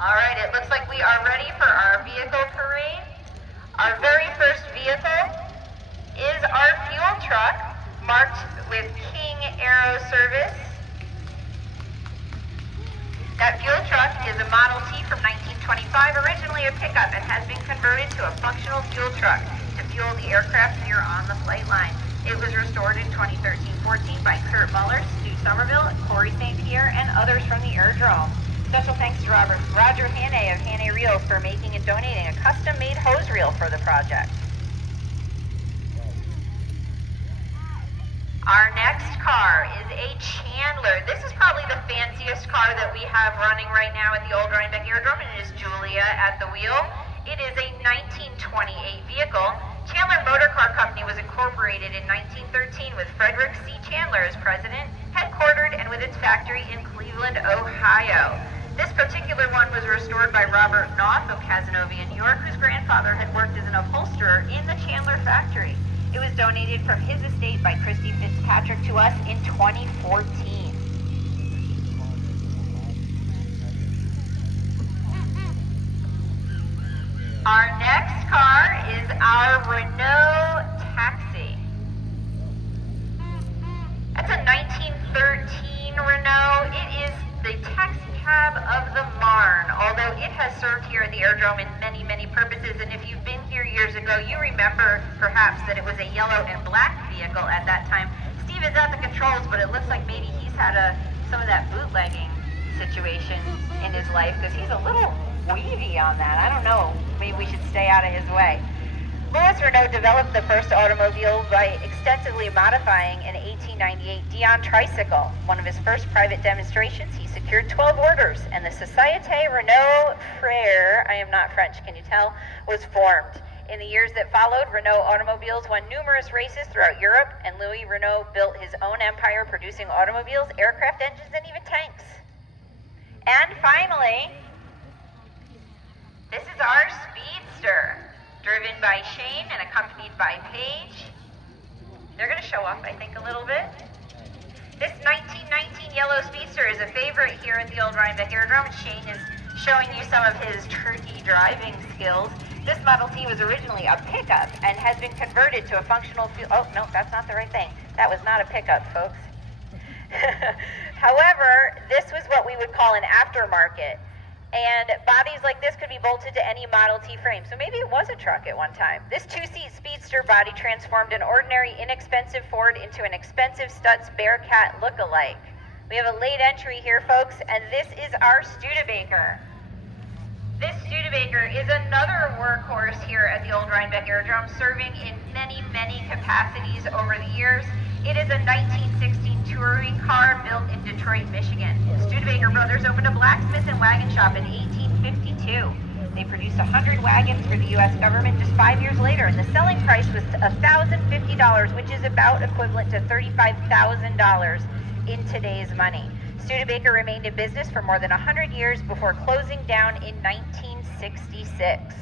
All right, it looks like we are ready for our vehicle parade. Our very first vehicle is our fuel truck, marked with King Aero Service. That fuel truck is a Model T from 1925, originally a pickup, and has been converted to a functional fuel truck to fuel the aircraft here on the flight line. It was restored in 2013-14 by Kurt Muller, Stu Somerville, Corey St. Pierre, and others from the Aerodrome. Special thanks to Roger Hannay of Hannay Reels for making and donating a custom-made hose reel for the project. Our next car is a Chandler. This is probably the fanciest car that we have running right now at the old Rhinebeck Aerodrome, and it is Julia at the wheel. It is a 1928 vehicle. Chandler Motor Car Company was incorporated in 1913 with Frederick C. Chandler as president, headquartered and with its factory in Cleveland, Ohio. This particular one was restored by Robert Knopf of Cazenovia, New York, whose grandfather had worked as an upholsterer in the Chandler factory. It was donated from his estate by Christy Fitzpatrick to us in 2014. Our next car is our Renault Taxi. That's a 1913 Renault. It is the taxi cab of the Marne, although it has served here at the Aerodrome in many, many purposes. And if you've been here years ago, you remember perhaps that it was a yellow and black vehicle at that time. Steve is at the controls, but it looks like maybe he's had some of that bootlegging situation in his life, because he's a little weavy on that. I don't know. Maybe we should stay out of his way. Louis Renault developed the first automobile by extensively modifying an 1898 Dion tricycle. One of his first private demonstrations, he secured 12 orders, and the Société Renault Frère, I am not French, can you tell, was formed. In the years that followed, Renault automobiles won numerous races throughout Europe, and Louis Renault built his own empire producing automobiles, aircraft engines, and even tanks. And finally, this is our Speedster, driven by Shane and accompanied by Paige. They're going to show up, I think, a little bit. This 1919 yellow Speedster is a favorite here at the old Rhinebeck Aerodrome. Shane is showing you some of his tricky driving skills. This Model T was originally a pickup and has been converted to a functional fuel. Oh, no, that's not the right thing. That was not a pickup, folks. However, this was what we would call an aftermarket. And bodies like this could be bolted to any Model T frame. So maybe it was a truck at one time. This two-seat Speedster body transformed an ordinary, inexpensive Ford into an expensive Stutz Bearcat look-alike. We have a late entry here, folks, and this is our Studebaker. This Studebaker is another workhorse here at the old Rhinebeck Aerodrome, serving in many, many capacities over the years. It is a 1916 touring car built in Detroit, Michigan. Studebaker Brothers opened a blacksmith and wagon shop in 1852. They produced 100 wagons for the U.S. government just 5 years later, and the selling price was $1,050, which is about equivalent to $35,000 in today's money. Studebaker remained in business for more than 100 years before closing down in 1966.